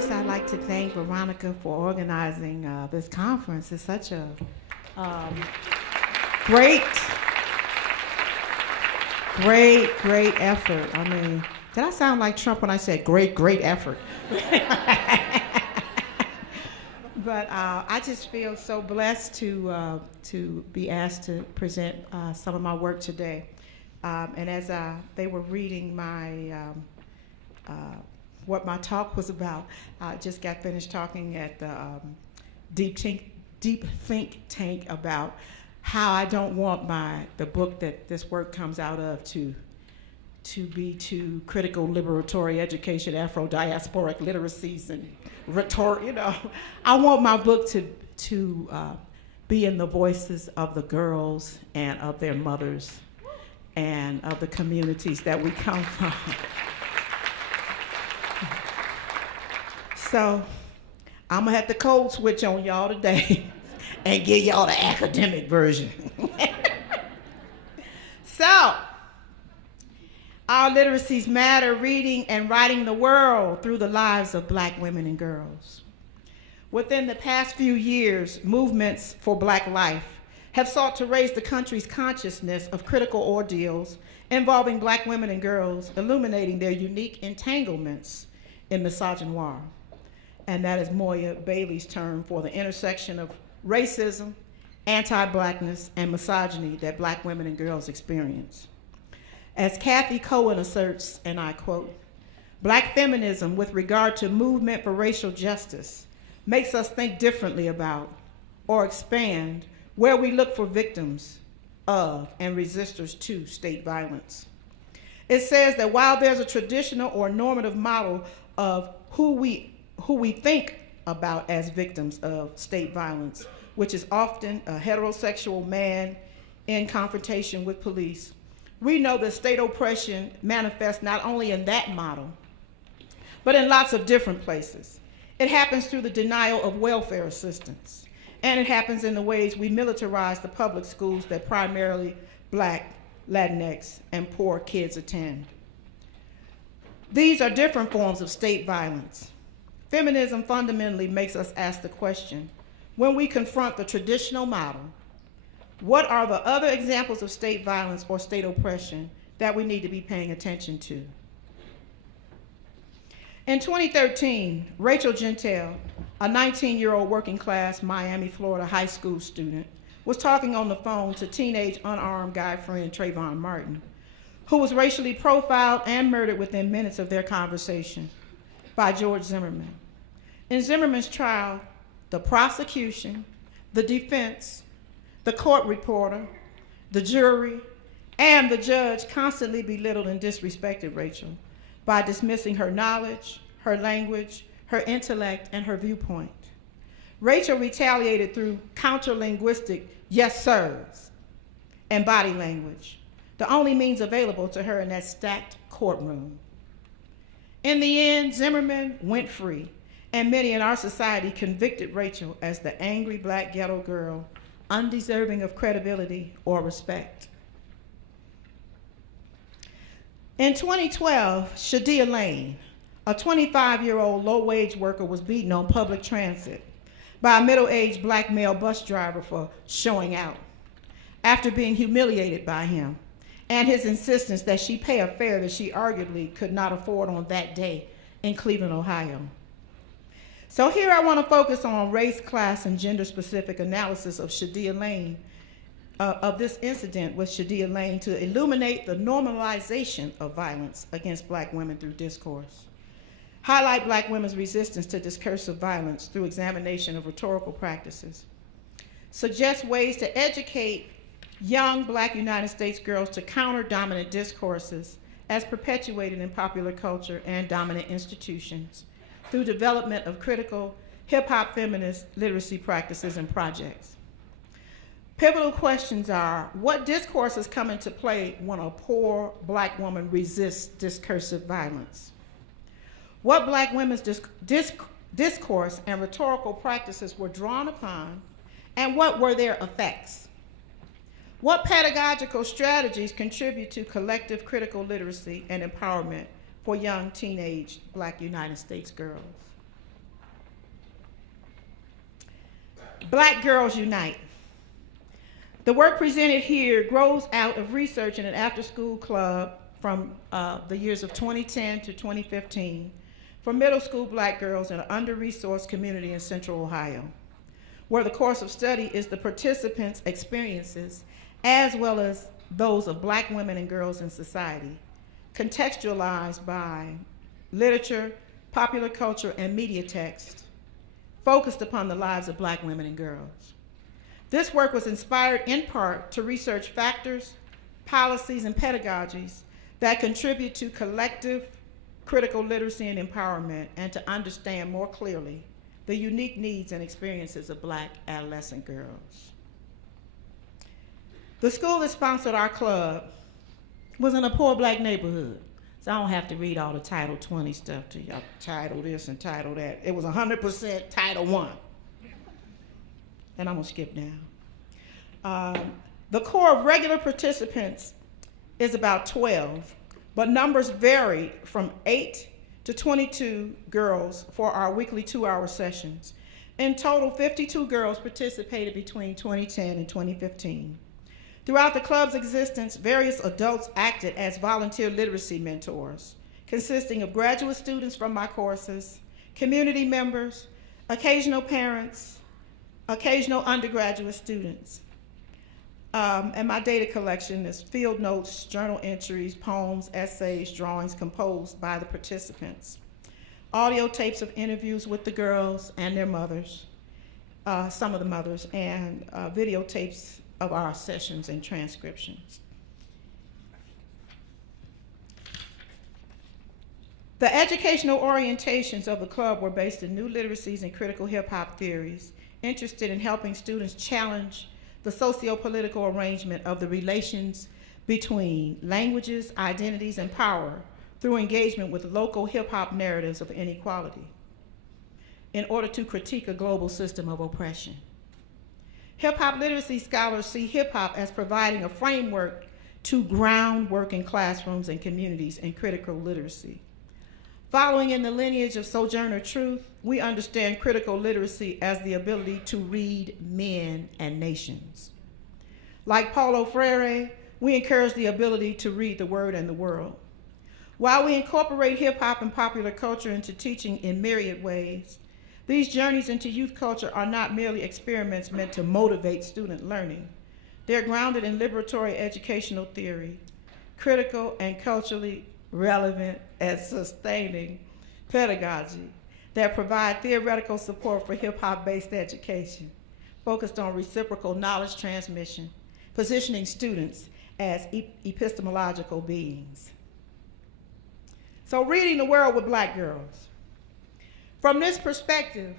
first, I'd like to thank Veronica for organizing this conference. It's such a um, great, great effort. I mean, did I sound like Trump when I said great effort? But I just feel so blessed to be asked to present some of my work today. And as they were reading my what my talk was about, I just got finished talking at the deep think tank about how I don't want the book that this work comes out of to be too critical, liberatory education, Afro-diasporic literacies, and rhetoric. You know, I want my book to be in the voices of the girls and of their mothers and of the communities that we come from. So I'm gonna have to code switch on y'all today and give y'all the academic version. So, our literacies matter, reading and writing the world through the lives of Black women and girls. Within the past few years, movements for Black life have sought to raise the country's consciousness of critical ordeals involving Black women and girls, illuminating their unique entanglements in misogynoir. And that is Moya Bailey's term for the intersection of racism, anti-Blackness, and misogyny that Black women and girls experience. As Kathy Cohen asserts, and I quote, "Black feminism with regard to movement for racial justice makes us think differently about or expand where we look for victims of and resistors to state violence." It says that while there's a traditional or normative model of who we think about as victims of state violence, which is often a heterosexual man in confrontation with police, we know that state oppression manifests not only in that model, but in lots of different places. It happens through the denial of welfare assistance, and it happens in the ways we militarize the public schools that primarily Black, Latinx, and poor kids attend. These are different forms of state violence. Feminism fundamentally makes us ask the question, when we confront the traditional model, what are the other examples of state violence or state oppression that we need to be paying attention to? In 2013, Rachel Gentile, a 19-year-old working class Miami, Florida high school student, was talking on the phone to teenage unarmed guy friend Trayvon Martin, who was racially profiled and murdered within minutes of their conversation by George Zimmerman. In Zimmerman's trial, the prosecution, the defense, the court reporter, the jury, and the judge constantly belittled and disrespected Rachel by dismissing her knowledge, her language, her intellect, and her viewpoint. Rachel retaliated through counter-linguistic yes sirs and body language, the only means available to her in that stacked courtroom. In the end, Zimmerman went free, and many in our society convicted Rachel as the angry Black ghetto girl, undeserving of credibility or respect. In 2012, Elaine, a 25-year-old low-wage worker, was beaten on public transit by a middle-aged Black male bus driver for showing out after being humiliated by him and his insistence that she pay a fare that she arguably could not afford on that day in Cleveland, Ohio. So here I want to focus on race, class, and gender-specific analysis of Elaine, of this incident with Elaine, to illuminate the normalization of violence against Black women through discourse, highlight Black women's resistance to discursive violence through examination of rhetorical practices, suggest ways to educate young Black United States girls to counter dominant discourses as perpetuated in popular culture and dominant institutions through development of critical hip-hop feminist literacy practices and projects. Pivotal questions are, what discourses come into play when a poor Black woman resists discursive violence? What Black women's discourse and rhetorical practices were drawn upon, and what were their effects? What pedagogical strategies contribute to collective critical literacy and empowerment for young teenage Black United States girls? Black Girls Unite. The work presented here grows out of research in an after-school club from the years of 2010 to 2015 for middle school black girls in an under-resourced community in Central Ohio, where the course of study is the participants' experiences as well as those of black women and girls in society, contextualized by literature, popular culture, and media text focused upon the lives of black women and girls. This work was inspired in part to research factors, policies, and pedagogies that contribute to collective critical literacy and empowerment, and to understand more clearly the unique needs and experiences of black adolescent girls. The school that sponsored our club was in a poor black neighborhood, so I don't have to read all the Title 20 stuff to y'all, Title this and Title that. It was 100% Title I. And I'm gonna skip down. The core of regular participants is about 12, but numbers varied from 8 to 22 girls for our weekly 2-hour sessions. In total, 52 girls participated between 2010 and 2015. Throughout the club's existence, various adults acted as volunteer literacy mentors, consisting of graduate students from my courses, community members, occasional parents, occasional undergraduate students. And my data collection is field notes, journal entries, poems, essays, drawings composed by the participants, audio tapes of interviews with the girls and their mothers, some of the mothers, and videotapes of our sessions and transcriptions. The educational orientations of the club were based in new literacies and critical hip-hop theories, interested in helping students challenge the socio-political arrangement of the relations between languages, identities, and power through engagement with local hip-hop narratives of inequality in order to critique a global system of oppression. Hip-hop literacy scholars see hip-hop as providing a framework to ground work in classrooms and communities in critical literacy. Following in the lineage of Sojourner Truth, we understand critical literacy as the ability to read men and nations. Like Paulo Freire, we encourage the ability to read the word and the world. While we incorporate hip-hop and popular culture into teaching in myriad ways, these journeys into youth culture are not merely experiments meant to motivate student learning. They're grounded in liberatory educational theory, critical and culturally relevant and sustaining pedagogy that provide theoretical support for hip-hop-based education, focused on reciprocal knowledge transmission, positioning students as epistemological beings. So reading the world with black girls. From this perspective,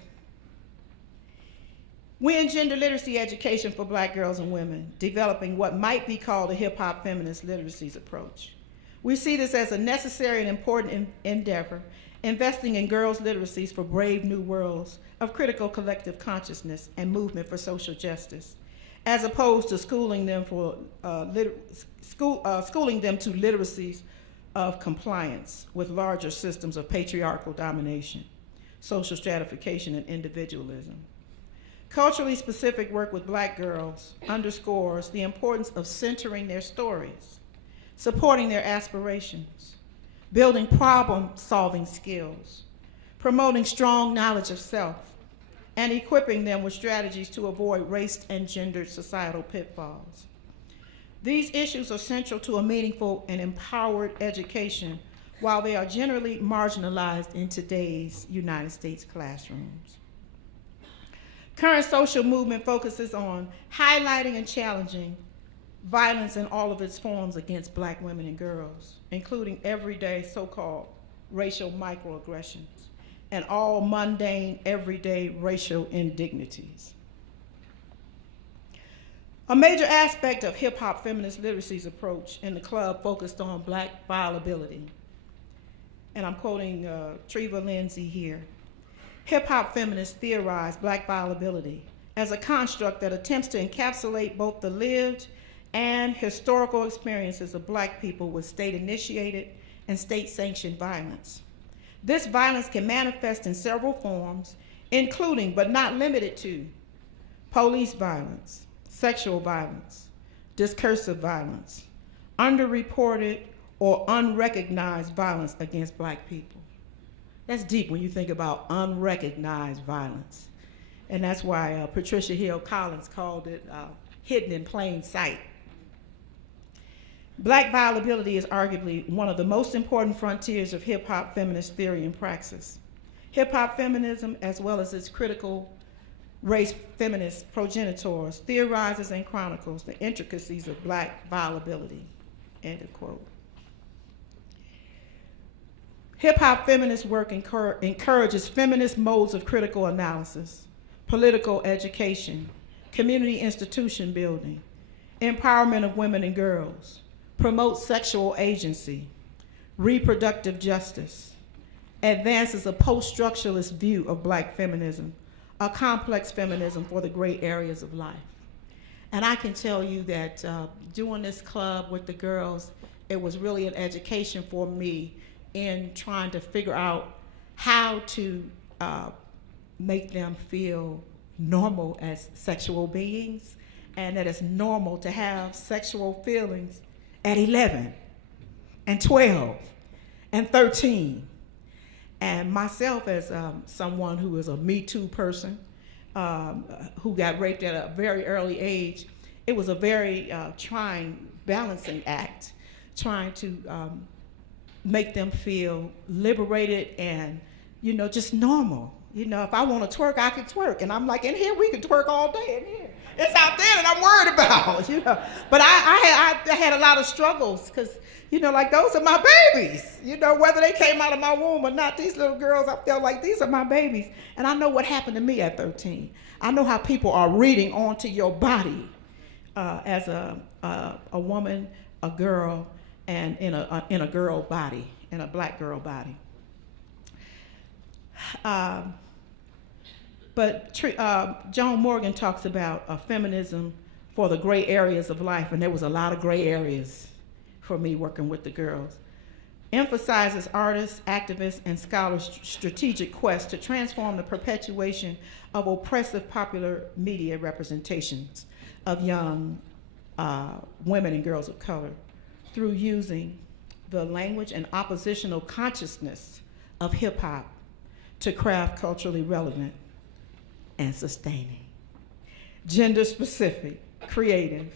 we engender literacy education for black girls and women, developing what might be called a hip-hop feminist literacies approach. We see this as a necessary and important endeavor, investing in girls' literacies for brave new worlds of critical collective consciousness and movement for social justice, as opposed to schooling them to literacies of compliance with larger systems of patriarchal domination, social stratification, and individualism. Culturally specific work with black girls underscores the importance of centering their stories, supporting their aspirations, building problem-solving skills, promoting strong knowledge of self, and equipping them with strategies to avoid race and gendered societal pitfalls. These issues are central to a meaningful and empowered education, while they are generally marginalized in today's United States classrooms. Current social movement focuses on highlighting and challenging violence in all of its forms against black women and girls, including everyday so-called racial microaggressions and all mundane, everyday racial indignities. A major aspect of hip-hop feminist literacies approach in the club focused on black viability. And I'm quoting Treva Lindsay here. Hip-hop feminists theorize black viability as a construct that attempts to encapsulate both the lived and historical experiences of black people with state-initiated and state-sanctioned violence. This violence can manifest in several forms, including but not limited to police violence, sexual violence, discursive violence, underreported or unrecognized violence against black people. That's deep when you think about unrecognized violence. And that's why Patricia Hill Collins called it hidden in plain sight. Black violability is arguably one of the most important frontiers of hip-hop feminist theory and praxis. Hip-hop feminism, as well as its critical race feminist progenitors, theorizes and chronicles the intricacies of black violability, end of quote. Hip-hop feminist work encourages feminist modes of critical analysis, political education, community institution building, empowerment of women and girls, promotes sexual agency, reproductive justice, advances a post-structuralist view of black feminism, a complex feminism for the gray areas of life. And I can tell you that doing this club with the girls, it was really an education for me in trying to figure out how to make them feel normal as sexual beings, and that it's normal to have sexual feelings at 11 and 12 and 13. And myself as someone who is a Me Too person, who got raped at a very early age, it was a very trying balancing act, trying to make them feel liberated and, you know, just normal. You know, if I want to twerk, I can twerk. And I'm like, in here, we can twerk all day in here. It's out there that I'm worried about, you know. But I had a lot of struggles because, you know, like those are my babies. You know, whether they came out of my womb or not, these little girls, I felt like these are my babies. And I know what happened to me at 13. I know how people are reading onto your body as a woman, a girl, and in a girl body, in a black girl body. But Joan Morgan talks about feminism for the gray areas of life, and there was a lot of gray areas for me working with the girls. Emphasizes artists, activists, and scholars' strategic quest to transform the perpetuation of oppressive popular media representations of young women and girls of color through using the language and oppositional consciousness of hip-hop to craft culturally relevant and sustaining, gender-specific, creative,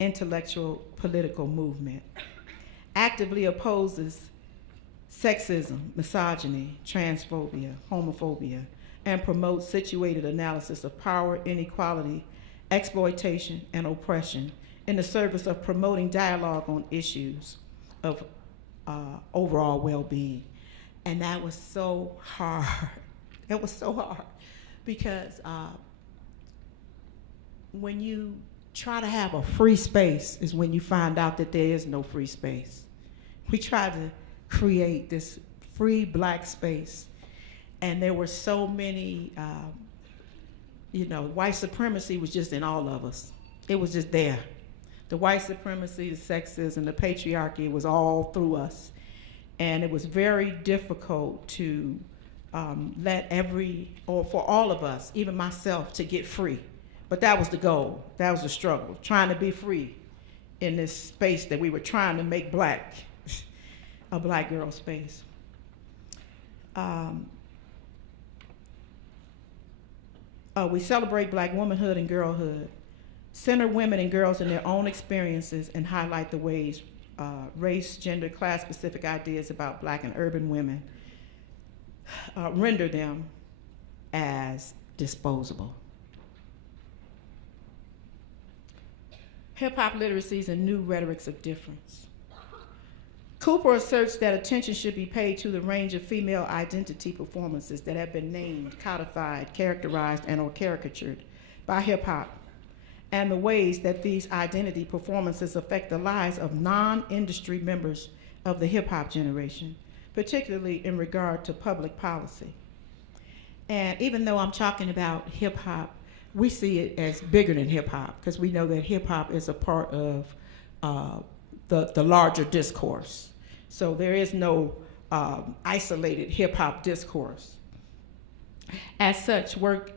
intellectual, political movement. Actively opposes sexism, misogyny, transphobia, homophobia, and promotes situated analysis of power, inequality, exploitation, and oppression in the service of promoting dialogue on issues of overall well-being. And that was so hard. It was so hard because when you try to have a free space is when you find out that there is no free space. We tried to create this free black space, and there were so many, you know, white supremacy was just in all of us. It was just there. The white supremacy, the sexism, the patriarchy was all through us. And it was very difficult to for all of us, even myself, to get free. But that was the goal. That was the struggle, trying to be free in this space that we were trying to make black, a black girl space. We celebrate black womanhood and girlhood, center women and girls in their own experiences, and highlight the ways race, gender, class-specific ideas about black and urban women render them as disposable. Hip-hop literacies and new rhetorics of difference. Cooper asserts that attention should be paid to the range of female identity performances that have been named, codified, characterized, and or caricatured by hip-hop, and the ways that these identity performances affect the lives of non-industry members of the hip-hop generation, particularly in regard to public policy. And even though I'm talking about hip-hop, we see it as bigger than hip-hop, because we know that hip-hop is a part of the larger discourse. So there is no isolated hip-hop discourse. As such, work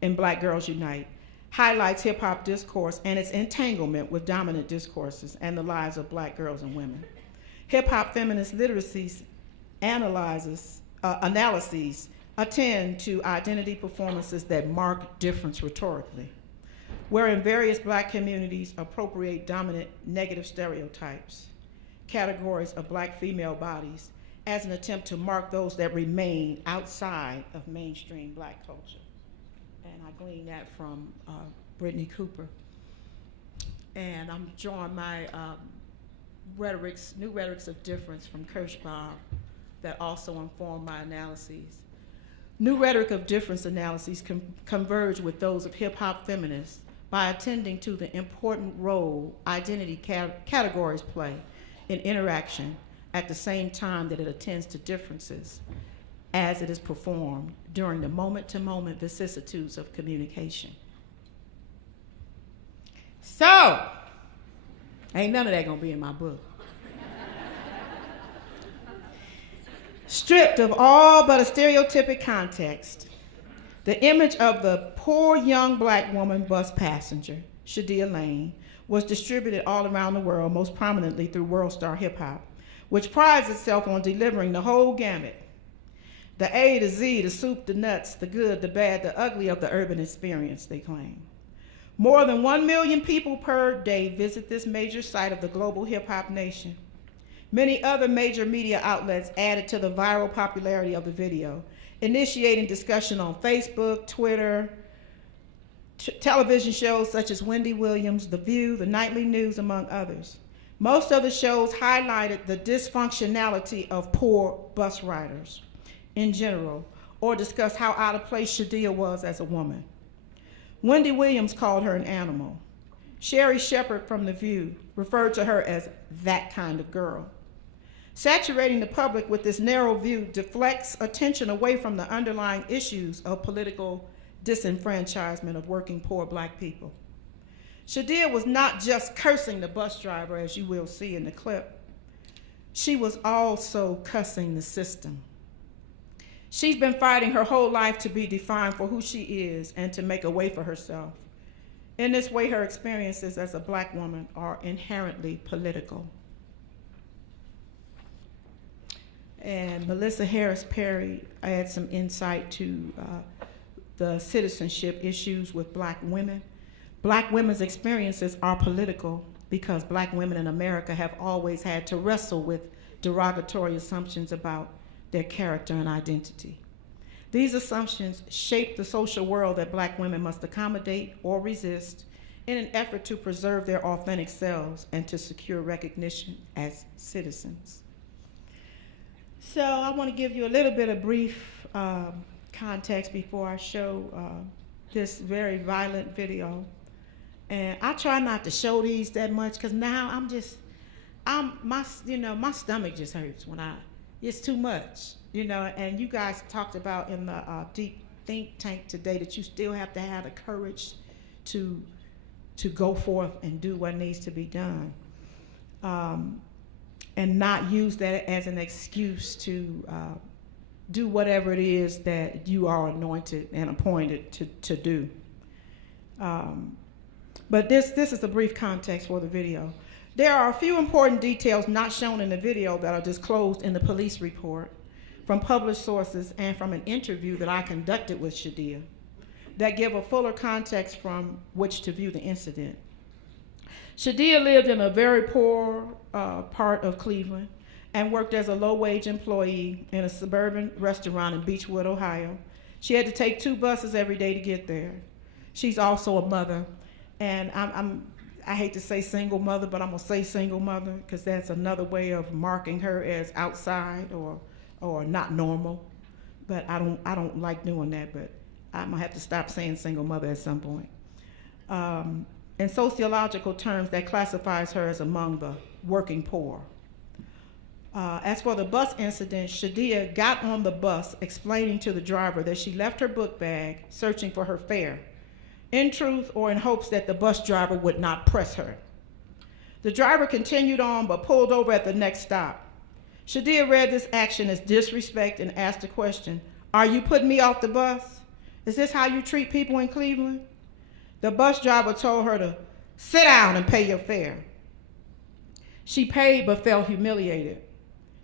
in Black Girls Unite highlights hip-hop discourse and its entanglement with dominant discourses and the lives of black girls and women. Hip-hop feminist literacies analyses attend to identity performances that mark difference rhetorically, wherein various black communities appropriate dominant negative stereotypes, categories of black female bodies, as an attempt to mark those that remain outside of mainstream black culture. And I gleaned that from Brittany Cooper. And I'm drawing my new rhetorics of difference from Kirschbaum that also inform my analyses. New rhetoric of difference analyses converge with those of hip-hop feminists by attending to the important role identity categories play in interaction at the same time that it attends to differences as it is performed during the moment-to-moment vicissitudes of communication. So, ain't none of that gonna be in my book. Stripped of all but a stereotypic context, the image of the poor young black woman bus passenger, Elaine, was distributed all around the world, most prominently through World Star Hip Hop, which prides itself on delivering the whole gamut. The A to Z, the soup, the nuts, the good, the bad, the ugly of the urban experience, they claim. More than 1 million people per day visit this major site of the global hip hop nation. Many other major media outlets added to the viral popularity of the video, initiating discussion on Facebook, Twitter, television shows such as Wendy Williams, The View, The Nightly News, among others. Most of the shows highlighted the dysfunctionality of poor bus riders in general, or discussed how out of place Shadia was as a woman. Wendy Williams called her an animal. Sherry Shepard from The View referred to her as that kind of girl. Saturating the public with this narrow view deflects attention away from the underlying issues of political disenfranchisement of working poor black people. Shadia was not just cursing the bus driver, as you will see in the clip. She was also cussing the system. She's been fighting her whole life to be defined for who she is and to make a way for herself. In this way, her experiences as a black woman are inherently political. And Melissa Harris Perry adds some insight to the citizenship issues with black women. Black women's experiences are political because black women in America have always had to wrestle with derogatory assumptions about their character and identity. These assumptions shape the social world that black women must accommodate or resist in an effort to preserve their authentic selves and to secure recognition as citizens. So I want to give you a little bit of brief context before I show this very violent video. And I try not to show these that much because now my stomach just hurts when it's too much, and you guys talked about in the deep think tank today that you still have to have the courage to go forth and do what needs to be done. And not use that as an excuse to do whatever it is that you are anointed and appointed to do. But this is a brief context for the video. There are a few important details not shown in the video that are disclosed in the police report from published sources and from an interview that I conducted with Shadia that give a fuller context from which to view the incident. Shadia lived in a very poor part of Cleveland and worked as a low-wage employee in a suburban restaurant in Beechwood, Ohio. She had to take 2 buses every day to get there. She's also a mother, and I hate to say single mother, but I'm gonna say single mother because that's another way of marking her as outside or not normal. But I don't like doing that, but I'm gonna have to stop saying single mother at some point. In sociological terms, that classifies her as among the working poor. As for the bus incident, Shadia got on the bus explaining to the driver that she left her book bag searching for her fare, in truth or in hopes that the bus driver would not press her. The driver continued on but pulled over at the next stop. Shadia read this action as disrespect and asked the question, "Are you putting me off the bus? Is this how you treat people in Cleveland?" The bus driver told her to sit down and pay your fare. She paid but felt humiliated.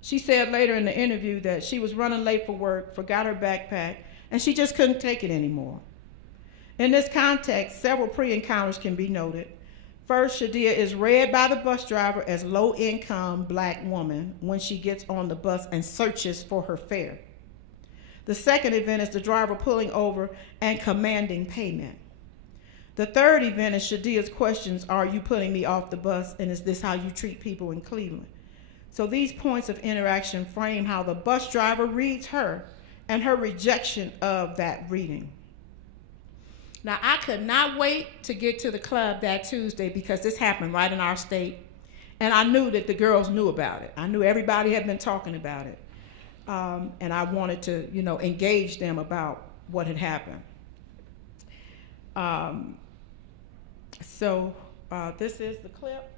She said later in the interview that she was running late for work, forgot her backpack, and she just couldn't take it anymore. In this context, several pre-encounters can be noted. First, Shadia is read by the bus driver as low-income black woman when she gets on the bus and searches for her fare. The second event is the driver pulling over and commanding payment. The third event is Shadia's questions, are you putting me off the bus, and is this how you treat people in Cleveland? So these points of interaction frame how the bus driver reads her and her rejection of that reading. Now, I could not wait to get to the club that Tuesday because this happened right in our state, and I knew that the girls knew about it. I knew everybody had been talking about it, and I wanted to, engage them about what had happened. So this is the clip.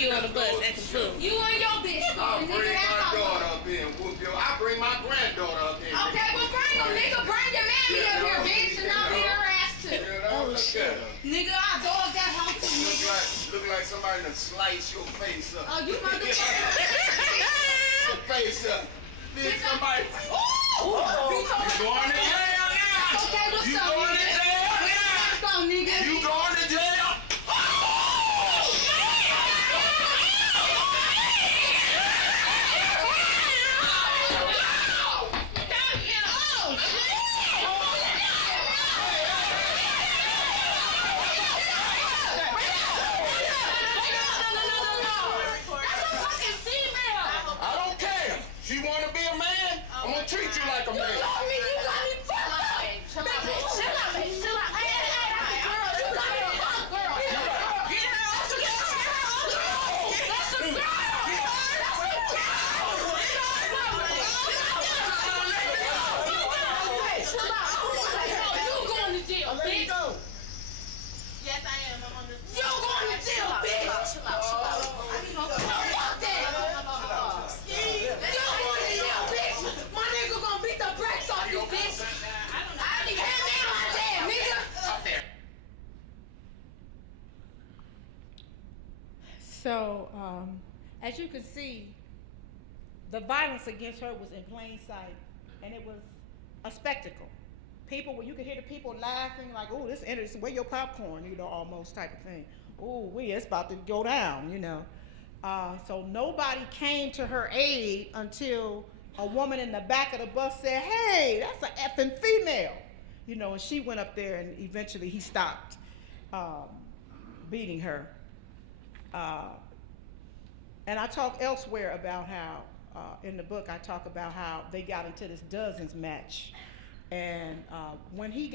On the bus acting fool. You and your bitch. I'll bring my daughter up here and whoop your. I'll bring my granddaughter up here. Okay, well bring them, nigga. Bring your mammy up here, bitch, and I'll beat her ass too. Oh shit. Nigga, I dog that hoe too, nigga. Look like somebody done slice your face up. Oh, you motherfucker. Your face up. Bitch, somebody. Ooh! You going to jail now? Okay, what's you up, going to jail now? Let's go, nigga. You going to jail? Treat you like a man. You got me fucked up. Chill out, baby. Chill out, baby. Chill out. Hey, girl, you got me fucked, girl. Get her up. Get her up. That's a girl. Chill out. You going to jail, bitch. Yes, I am. I'm on this. You going to jail, bitch. Chill out. Chill out. Fuck that. So, as you can see, the violence against her was in plain sight, and it was a spectacle. People, you could hear the people laughing, like, "Oh, this is interesting. Where your popcorn?" Almost type of thing. "Oh, it's about to go down," So nobody came to her aid until a woman in the back of the bus said, "Hey, that's an effing female," and she went up there, and eventually he stopped beating her. And I talk elsewhere about how, in the book, I talk about how they got into this dozens match. And when he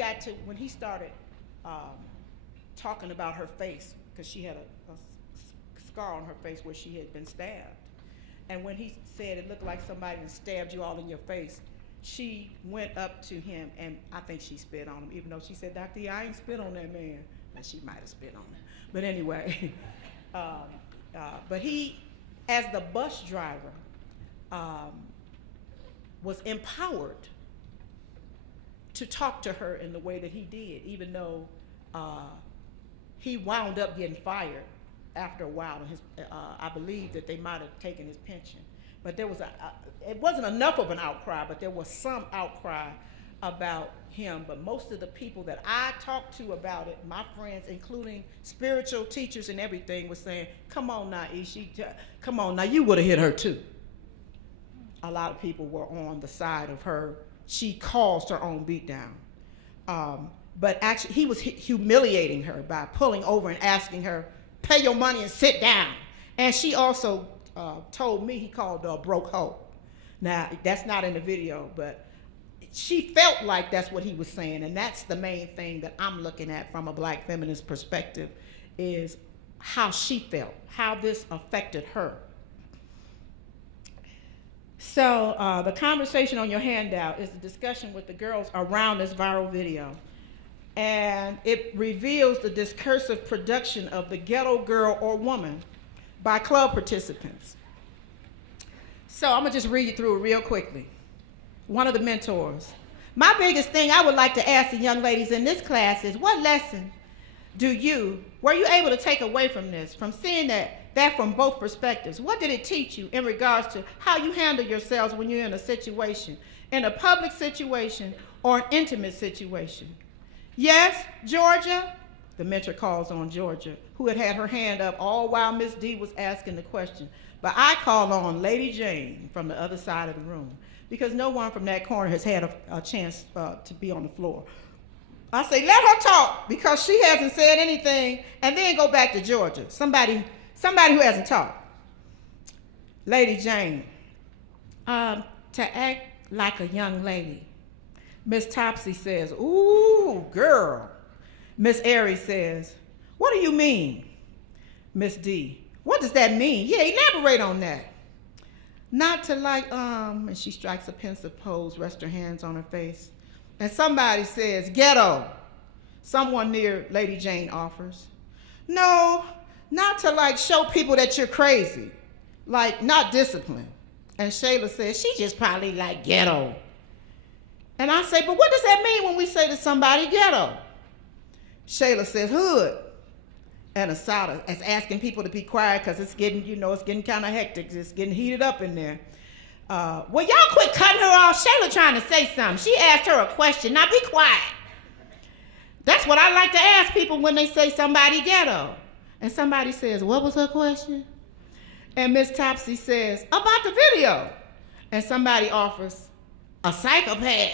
started talking about her face, because she had a scar on her face where she had been stabbed. And when he said it looked like somebody had stabbed you all in your face, she went up to him, and I think she spit on him, even though she said, "Dr. E, I ain't spit on that man." But she might have spit on him. But anyway. But he, as the bus driver, was empowered to talk to her in the way that he did, even though he wound up getting fired after a while. I believe that they might have taken his pension. But there was it wasn't enough of an outcry, but there was some outcry about him. But most of the people that I talked to about it, my friends, including spiritual teachers and everything, was saying, "Come on now, Ishi, come on now, you would have hit her too." A lot of people were on the side of her. She caused her own beatdown. But actually, he was humiliating her by pulling over and asking her, "Pay your money and sit down." And she also told me he called her a broke hoe. Now, that's not in the video, but she felt like that's what he was saying, and that's the main thing that I'm looking at from a black feminist perspective, is how she felt, how this affected her. So the conversation on your handout is the discussion with the girls around this viral video. and it reveals the discursive production of the ghetto girl or woman by club participants. So I'm gonna just read you through it real quickly. One of the mentors. My biggest thing I would like to ask the young ladies in this class is, what lesson were you able to take away from this, from seeing that from both perspectives? What did it teach you in regards to how you handle yourselves when you're in a situation, in a public situation or an intimate situation? Yes, Georgia, the mentor calls on Georgia, who had her hand up all while Miss D was asking the question. But I call on Lady Jane from the other side of the room, because no one from that corner has had a chance to be on the floor. I say, let her talk, because she hasn't said anything, and then go back to Georgia, somebody who hasn't talked. Lady Jane, to act like a young lady. Miss Topsy says, ooh, girl. Miss Airy says, what do you mean? Miss D, what does that mean? Yeah, elaborate on that. Not to like, and she strikes a pensive pose, rests her hands on her face. And somebody says, ghetto. Someone near Lady Jane offers. No, not to like show people that you're crazy. Like, not disciplined. And Shayla says, she just probably like ghetto. And I say, but what does that mean when we say to somebody ghetto? Shayla says, hood. And Asada is asking people to be quiet because it's getting kind of hectic. It's getting heated up in there. Well, y'all quit cutting her off. Shayla trying to say something. She asked her a question. Now be quiet. That's what I like to ask people when they say somebody ghetto. And somebody says, what was her question? And Miss Topsy says, about the video. And somebody offers, a psychopath.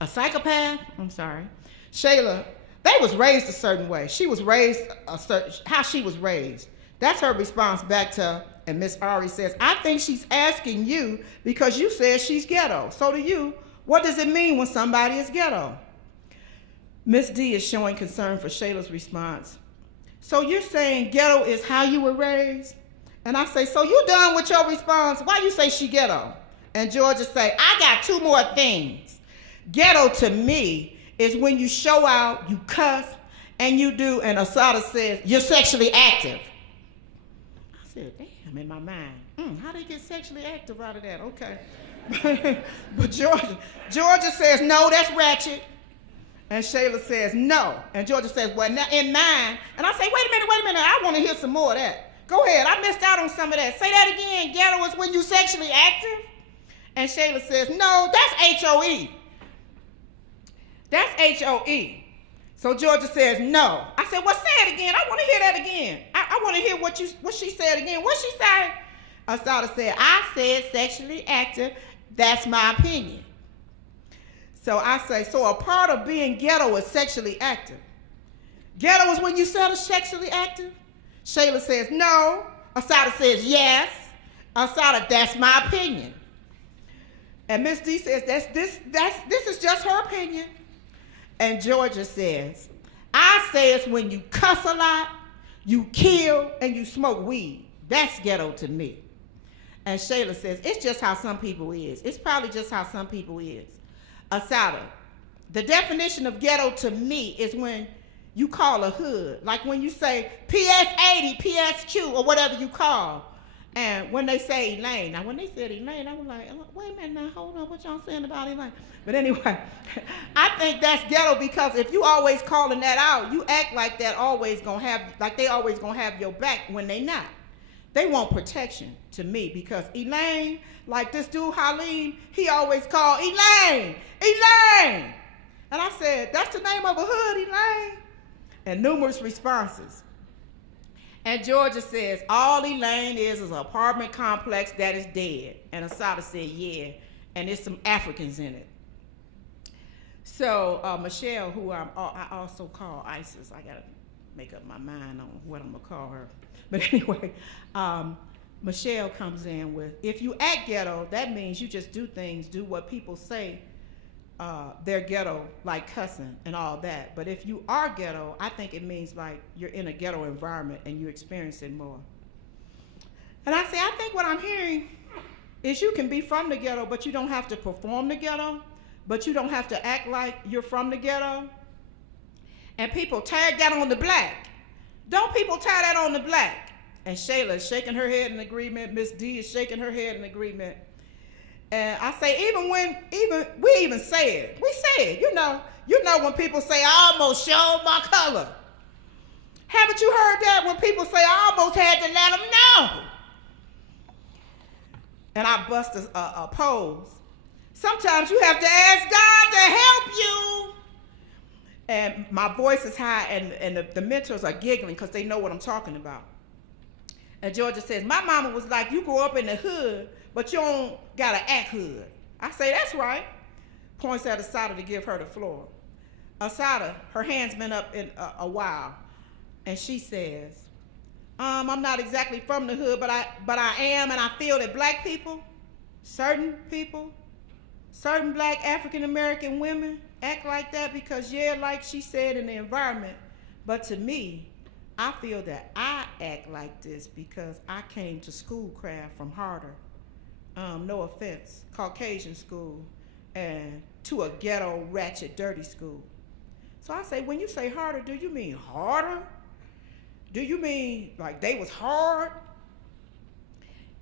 A psychopath? I'm sorry. Shayla, they was raised a certain way. She was raised how she was raised. That's her response back to, and Miss Ari says, I think she's asking you because you said she's ghetto. So to you, what does it mean when somebody is ghetto? Miss D is showing concern for Shayla's response. So you're saying ghetto is how you were raised? And I say, so you done with your response? Why you say she ghetto? And Georgia say, I got two more things. Ghetto to me is when you show out, you cuss, and you do, and Asada says, you're sexually active. I said, damn, in my mind, how they get sexually active out of that? Okay. But Georgia says, no, that's ratchet. And Shayla says, no. And Georgia says, well, now in mine. And I say, wait a minute, I want to hear some more of that. Go ahead, I missed out on some of that. Say that again, ghetto is when you sexually active? And Shayla says, no, that's HOE. That's HOE. So Georgia says, no. I said, well, say it again. I want to hear that again. I want to hear what she said again. What she said? Asada said, I said sexually active. That's my opinion. So I say, so a part of being ghetto is sexually active. Ghetto is when you said sexually active? Shayla says, no. Asada says, yes. Asada, that's my opinion. And Miss D says, this is just her opinion. And Georgia says, I say it's when you cuss a lot, you kill, and you smoke weed. That's ghetto to me. And Shayla says, it's just how some people is. It's probably just how some people is. Asada, the definition of ghetto to me is when you call a hood. Like when you say PS80, PSQ, or whatever you call. And when they say Elaine, now when they said Elaine, I was like, wait a minute now, hold on, what y'all saying about Elaine? But anyway, I think that's ghetto because if you always calling that out, you act like that always gonna have, like they always gonna have your back when they not. They want protection to me because Elaine, like this dude Halim, he always called Elaine, Elaine. And I said, that's the name of a hood, Elaine? And numerous responses. And Georgia says, all Elaine is an apartment complex that is dead. And Asada said, yeah, and there's some Africans in it. So Michelle, who I also call ISIS, I gotta make up my mind on what I'm gonna call her. But anyway, Michelle comes in with, if you act ghetto, that means you just do what people say they're ghetto, like cussing and all that. But if you are ghetto, I think it means like you're in a ghetto environment and you experience it more. And I say, I think what I'm hearing is you can be from the ghetto, but you don't have to perform the ghetto, but you don't have to act like you're from the ghetto. And people tag that on the black. Don't people tie that on the black? And Shayla is shaking her head in agreement. Miss D is shaking her head in agreement. And I say, we even say it. We say it. You know when people say, I almost showed my color. Haven't you heard that when people say, I almost had to let them know? And I bust a pose. Sometimes you have to ask God to help you. And my voice is high, and the mentors are giggling because they know what I'm talking about. And Georgia says, my mama was like, you grew up in the hood, but you don't got to act hood. I say, that's right. Points at Asada to give her the floor. Asada, her hand's been up in a while, and she says, I'm not exactly from the hood, but I am, and I feel that black people, certain black African-American women act like that because, yeah, like she said, in the environment. But to me, I feel that I act like this because I came to schoolcraft from harder, no offense, Caucasian school, and to a ghetto, ratchet, dirty school. So I say, when you say harder, do you mean harder? Do you mean like they was hard?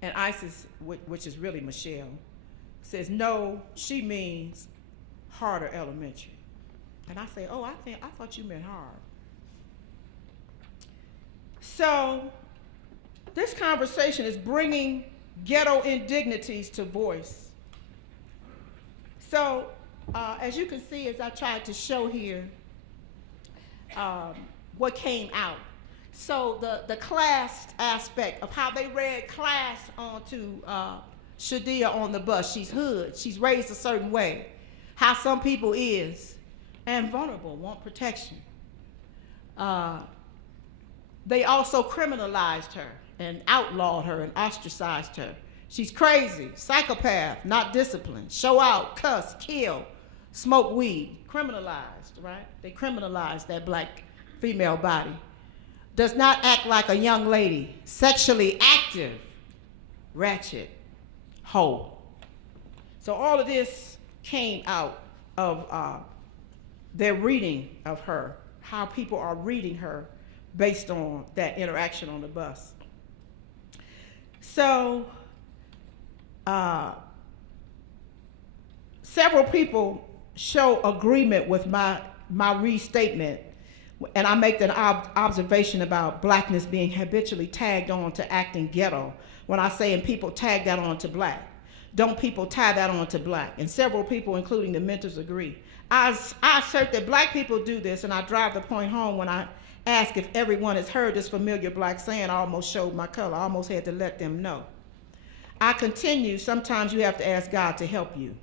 And Isis, which is really Michelle, says, no, she means harder elementary. And I say, oh, I thought you meant hard. So this conversation is bringing ghetto indignities to voice. So as you can see, as I tried to show here, what came out. So the class aspect of how they read class onto Shadia on the bus. She's hood. She's raised a certain way. How some people is, and vulnerable, want protection. They also criminalized her and outlawed her and ostracized her. She's crazy, psychopath, not disciplined, show out, cuss, kill, smoke weed, criminalized, right? They criminalized that black female body. Does not act like a young lady, sexually active, ratchet, hoe. So all of this came out of their reading of her, how people are reading her based on that interaction on the bus. So several people show agreement with my restatement, and I make an observation about blackness being habitually tagged on to acting ghetto. When I say, and people tag that on to black, don't people tie that on to black? And several people, including the mentors, agree. I assert that black people do this, and I drive the point home when I ask if everyone has heard this familiar black saying, I almost showed my color, I almost had to let them know. I continue, sometimes you have to ask God to help you.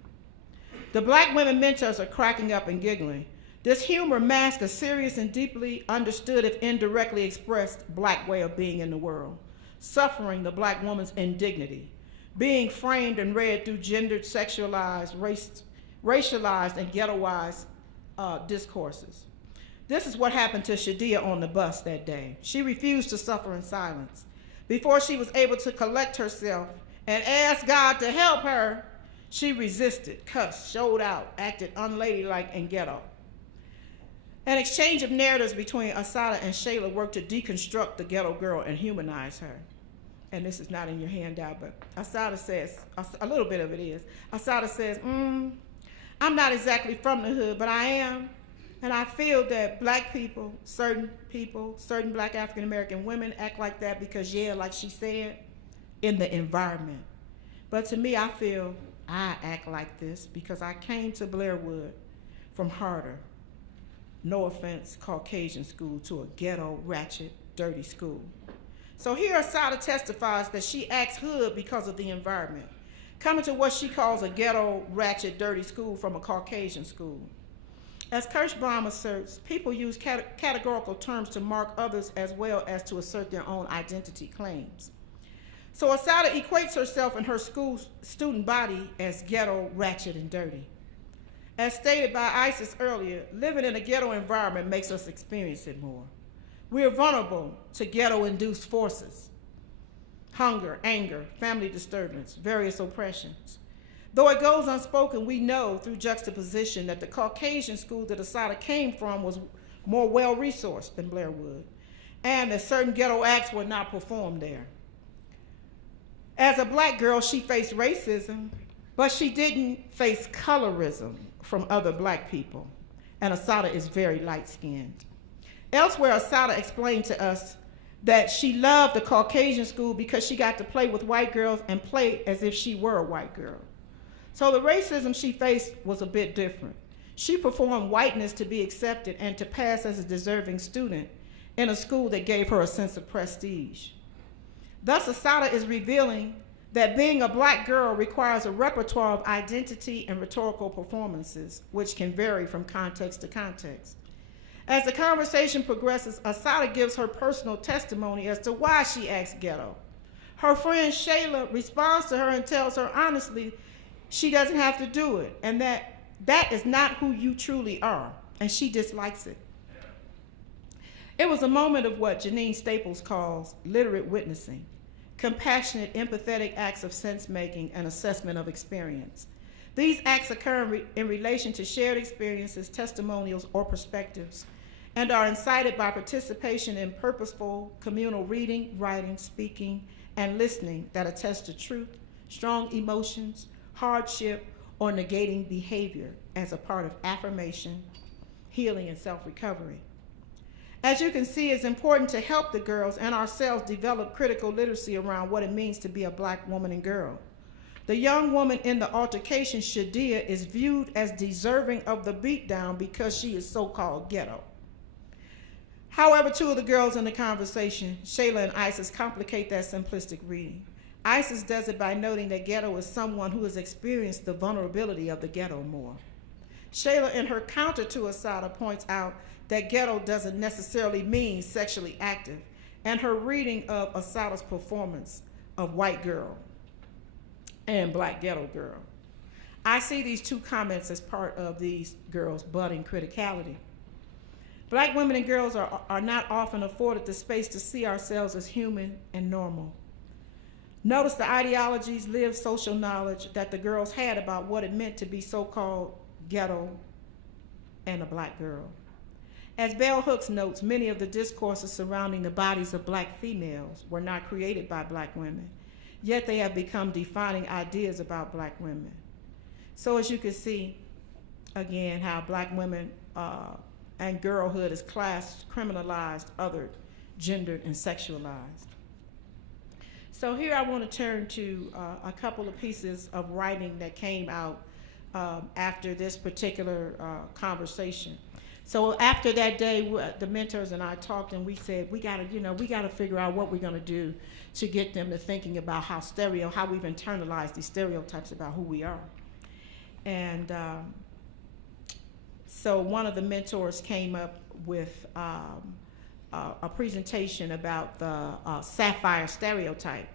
The black women mentors are cracking up and giggling. This humor masks a serious and deeply understood, if indirectly expressed, black way of being in the world, suffering the black woman's indignity, being framed and read through gendered, sexualized, racialized, and ghettoized discourses. This is what happened to Shadia on the bus that day. She refused to suffer in silence. Before she was able to collect herself and ask God to help her, she resisted, cussed, showed out, acted unladylike and ghetto. An exchange of narratives between Asada and Shayla worked to deconstruct the ghetto girl and humanize her. And this is not in your handout, but Asada says, a little bit of it is. Asada says, I'm not exactly from the hood, but I am. And I feel that black people, certain black African-American women act like that because, yeah, like she said, in the environment. But to me, I feel I act like this because I came to Blairwood from harder, no offense, Caucasian school to a ghetto, ratchet, dirty school. So here Asada testifies that she acts hood because of the environment, coming to what she calls a ghetto, ratchet, dirty school from a Caucasian school. As Kirschbaum asserts, people use categorical terms to mark others as well as to assert their own identity claims. So Asada equates herself and her school student body as ghetto, ratchet, and dirty. As stated by Isis earlier, living in a ghetto environment makes us experience it more. We are vulnerable to ghetto-induced forces, hunger, anger, family disturbance, various oppressions. Though it goes unspoken, we know through juxtaposition that the Caucasian school that Asada came from was more well-resourced than Blairwood, and that certain ghetto acts were not performed there. As a black girl, she faced racism, but she didn't face colorism from other black people, and Asada is very light-skinned. Elsewhere, Asada explained to us that she loved the Caucasian school because she got to play with white girls and play as if she were a white girl. So the racism she faced was a bit different. She performed whiteness to be accepted and to pass as a deserving student in a school that gave her a sense of prestige. Thus, Asada is revealing that being a black girl requires a repertoire of identity and rhetorical performances, which can vary from context to context. As the conversation progresses, Asada gives her personal testimony as to why she acts ghetto. Her friend Shayla responds to her and tells her honestly she doesn't have to do it, and that is not who you truly are, and she dislikes it. It was a moment of what Janine Staples calls literate witnessing, compassionate, empathetic acts of sense-making and assessment of experience. These acts occur in relation to shared experiences, testimonials, or perspectives, and are incited by participation in purposeful communal reading, writing, speaking, and listening that attest to truth, strong emotions, hardship, or negating behavior as a part of affirmation, healing, and self-recovery. As you can see, it's important to help the girls and ourselves develop critical literacy around what it means to be a black woman and girl. The young woman in the altercation, Shadia, is viewed as deserving of the beatdown because she is so-called ghetto. However, two of the girls in the conversation, Shayla and Isis, complicate that simplistic reading. Isis does it by noting that ghetto is someone who has experienced the vulnerability of the ghetto more. Shayla, in her counter to Asada, points out that ghetto doesn't necessarily mean sexually active, and her reading of Asada's performance of white girl and black ghetto girl. I see these two comments as part of these girls' budding criticality. Black women and girls are not often afforded the space to see ourselves as human and normal. Notice the ideologies, lived social knowledge that the girls had about what it meant to be so-called ghetto and a black girl. As Bell Hooks notes, many of the discourses surrounding the bodies of black females were not created by black women, yet they have become defining ideas about black women. So as you can see, again, how black women and girlhood is classed, criminalized, othered, gendered, and sexualized. So here I want to turn to a couple of pieces of writing that came out after this particular conversation. So after that day, the mentors and I talked, and we said, we gotta figure out what we're gonna do to get them to thinking about how we've internalized these stereotypes about who we are. And so one of the mentors came up with a presentation about the sapphire stereotype.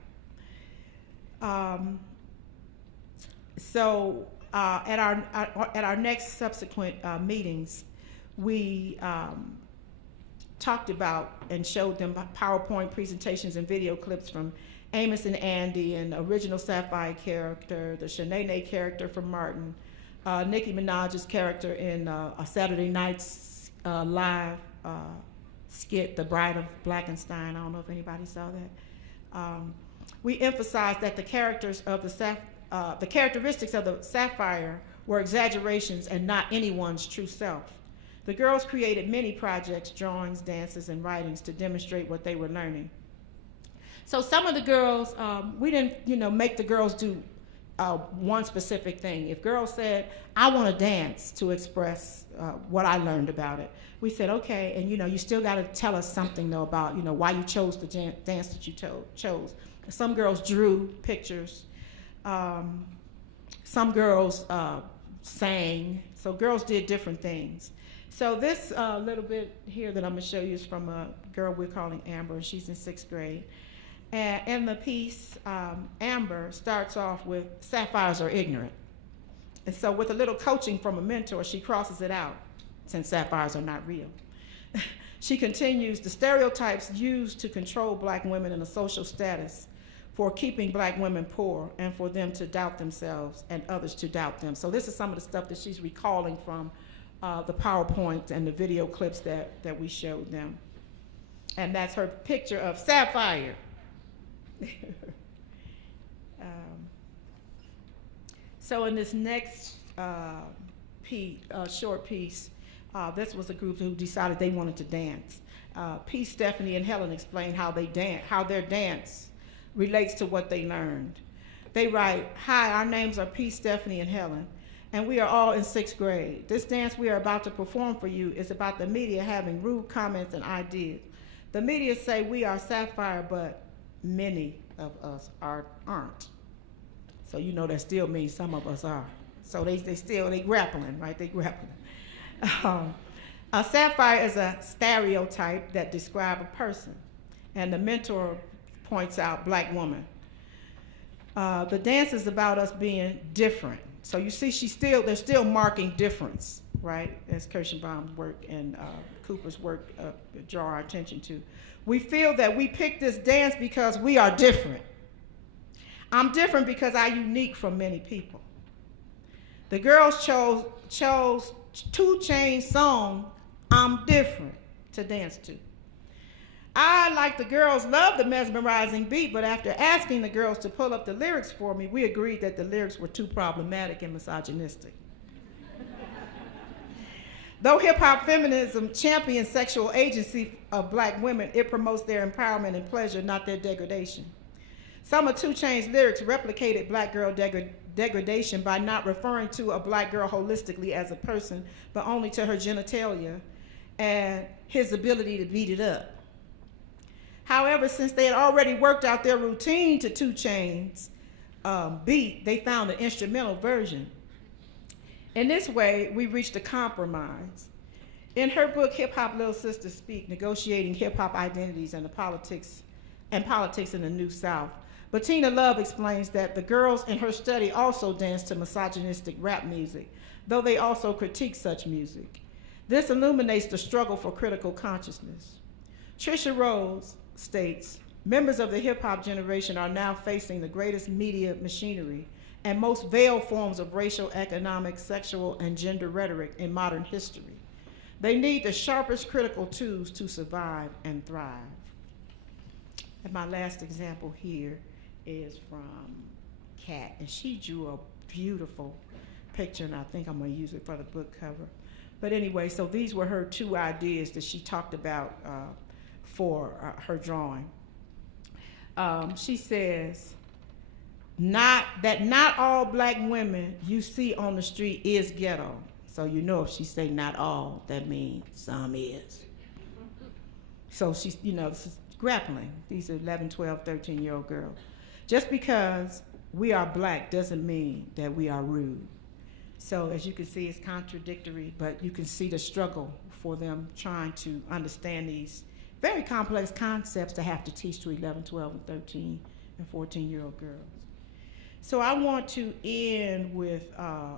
So at our next subsequent meetings, we talked about and showed them PowerPoint presentations and video clips from Amos and Andy, and the original Sapphire character, the Shanae character from Martin, Nicki Minaj's character in a Saturday Night's live skit, The Bride of Blackenstein. I don't know if anybody saw that. We emphasized that the characteristics of the Sapphire were exaggerations and not anyone's true self. The girls created many projects, drawings, dances, and writings to demonstrate what they were learning. So some of the girls, we didn't, make the girls do one specific thing. If girls said, I want to dance to express what I learned about it, we said, okay, and you still got to tell us something though about, why you chose the dance that you chose. Some girls drew pictures. Some girls sang. So girls did different things. So this little bit here that I'm going to show you is from a girl we're calling Amber. She's in 6th grade. And in the piece, Amber starts off with, sapphires are ignorant. And so with a little coaching from a mentor, she crosses it out, since sapphires are not real. She continues, the stereotypes used to control black women in a social status for keeping black women poor and for them to doubt themselves and others to doubt them. So this is some of the stuff that she's recalling from the PowerPoints and the video clips that we showed them. And that's her picture of Sapphire. So in this next short piece, this was a group who decided they wanted to dance. P. Stephanie and Helen explain how their dance relates to what they learned. They write, "Hi, our names are P. Stephanie and Helen, and we are all in 6th grade. This dance we are about to perform for you is about the media having rude comments and ideas. The media say we are Sapphire, but many of us aren't." So you know that still means some of us are. So they grappling, right? They grappling. A sapphire is a stereotype that describes a person, and the mentor points out black woman. The dance is about us being different. So you see, they're still marking difference, right? As Kirschenbaum's work and Cooper's work draw our attention to. We feel that we picked this dance because we are different. I'm different because I'm unique from many people. The girls chose 2 Chainz song, "I'm Different," to dance to. I, like the girls, loved the mesmerizing beat, but after asking the girls to pull up the lyrics for me, we agreed that the lyrics were too problematic and misogynistic. Though hip-hop feminism champions sexual agency of black women, it promotes their empowerment and pleasure, not their degradation. Some of 2 Chainz lyrics replicated black girl degradation by not referring to a black girl holistically as a person, but only to her genitalia and his ability to beat it up. However, since they had already worked out their routine to 2 Chainz beat, they found an instrumental version. In this way, we reached a compromise. In her book, Hip Hop Little Sisters Speak, Negotiating Hip Hop Identities and Politics in the New South, Bettina Love explains that the girls in her study also danced to misogynistic rap music, though they also critique such music. This illuminates the struggle for critical consciousness. Trisha Rose states, members of the hip-hop generation are now facing the greatest media machinery and most veiled forms of racial, economic, sexual, and gender rhetoric in modern history. They need the sharpest critical tools to survive and thrive. And my last example here is from Kat, and she drew a beautiful picture, and I think I'm going to use it for the book cover. But anyway, so these were her 2 ideas that she talked about for her drawing. She says, not all black women you see on the street is ghetto. So you know if she say not all, that means some is. So she's, this is grappling. These are 11, 12, 13-year-old girls. Just because we are black doesn't mean that we are rude. So as you can see, it's contradictory, but you can see the struggle for them trying to understand these very complex concepts to have to teach to 11, 12, and 13, and 14-year-old girls. So I want to end with a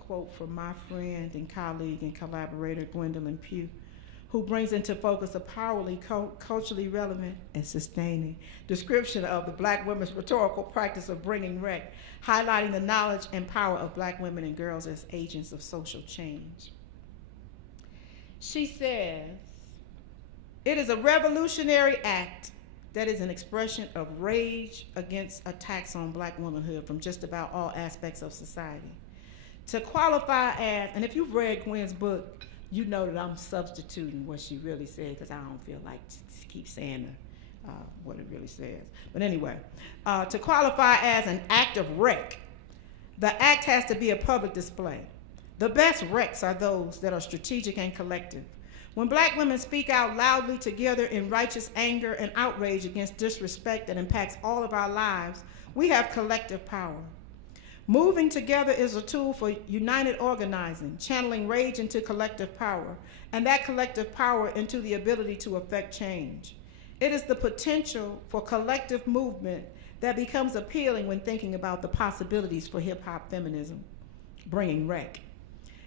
quote from my friend and colleague and collaborator, Gwendolyn Pugh, who brings into focus a powerfully culturally relevant and sustaining description of the black women's rhetorical practice of bringing wreck, highlighting the knowledge and power of black women and girls as agents of social change. She says, "It is a revolutionary act that is an expression of rage against attacks on black womanhood from just about all aspects of society. To qualify as," and if you've read Gwen's book, you know that I'm substituting what she really said because I don't feel like to keep saying what it really says. But anyway, to qualify as an act of wreck, the act has to be a public display. The best wrecks are those that are strategic and collective. When black women speak out loudly together in righteous anger and outrage against disrespect that impacts all of our lives, we have collective power. Moving together is a tool for united organizing, channeling rage into collective power, and that collective power into the ability to affect change. It is the potential for collective movement that becomes appealing when thinking about the possibilities for hip-hop feminism, bringing wreck.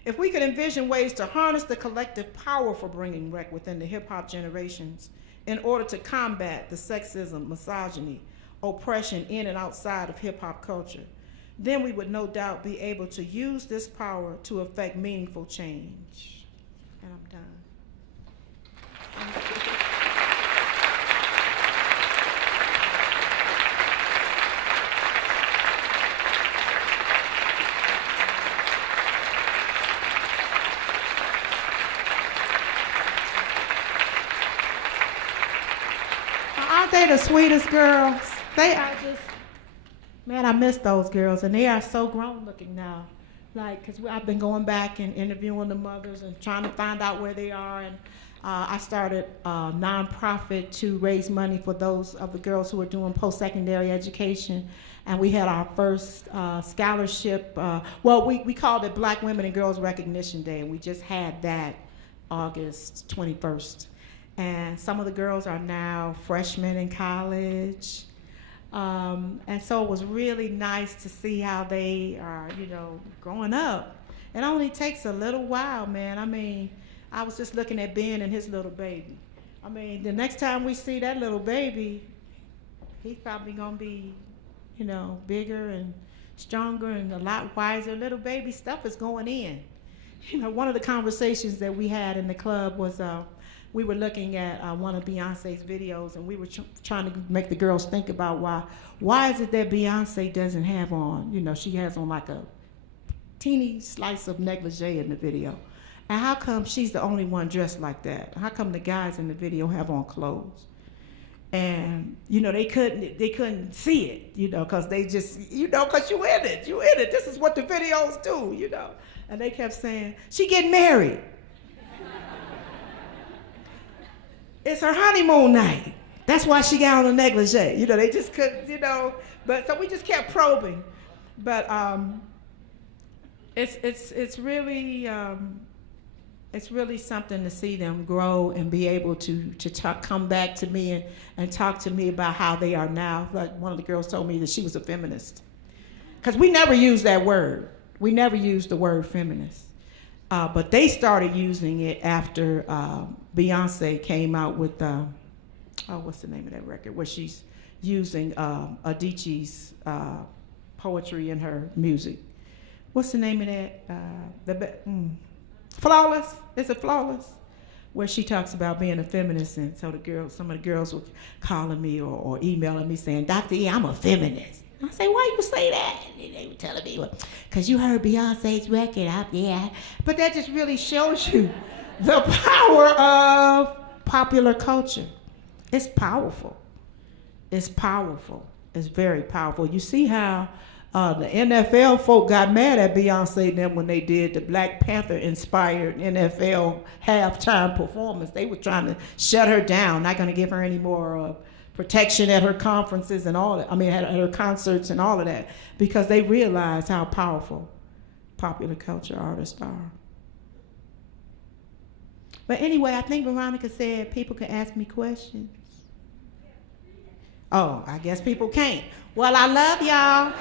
If we could envision ways to harness the collective power for bringing wreck within the hip-hop generations in order to combat the sexism, misogyny, oppression in and outside of hip-hop culture, then we would no doubt be able to use this power to affect meaningful change. And I'm done. Aren't they the sweetest girls? They are just, man, I miss those girls, and they are so grown looking now. Like, because I've been going back and interviewing the mothers and trying to find out where they are. And I started a nonprofit to raise money for those of the girls who are doing post-secondary education. And we had our first scholarship. We called it Black Women and Girls Recognition Day, and we just had that August 21st. And some of the girls are now freshmen in college. And so it was really nice to see how they are, growing up. It only takes a little while, man. I mean, I was just looking at Ben and his little baby. I mean, the next time we see that little baby, he's probably going to be, bigger and stronger and a lot wiser. Little baby stuff is going in. One of the conversations that we had in the club was we were looking at one of Beyonce's videos, and we were trying to make the girls think about why is it that Beyonce doesn't have on, she has on like a teeny slice of negligee in the video. And how come she's the only one dressed like that? How come the guys in the video have on clothes? And, they couldn't see it, because they just, because you in it. This is what the videos do, And they kept saying, she getting married. It's her honeymoon night. That's why she got on a negligee. They just couldn't, But so we just kept probing. But it's really something to see them grow and be able to come back to me and talk to me about how they are now. Like one of the girls told me that she was a feminist. Because we never used that word. We never used the word feminist. But they started using it after Beyonce came out with, what's the name of that record? Where she's using Adichie's poetry in her music. What's the name of that? Flawless? Is it Flawless? Where she talks about being a feminist, and so some of the girls were calling me or emailing me saying, Dr. E, I'm a feminist. I say, why you say that? And they were telling me, because you heard Beyonce's record out there. But that just really shows you the power of popular culture. It's powerful. It's powerful. It's very powerful. You see how the NFL folk got mad at Beyonce and them when they did the Black Panther-inspired NFL halftime performance. They were trying to shut her down, not going to give her any more protection at her conferences and all that. I mean, at her concerts and all of that, because they realized how powerful popular culture artists are. But anyway, I think Veronica said people can ask me questions. Oh, I guess people can't. Well, I love y'all.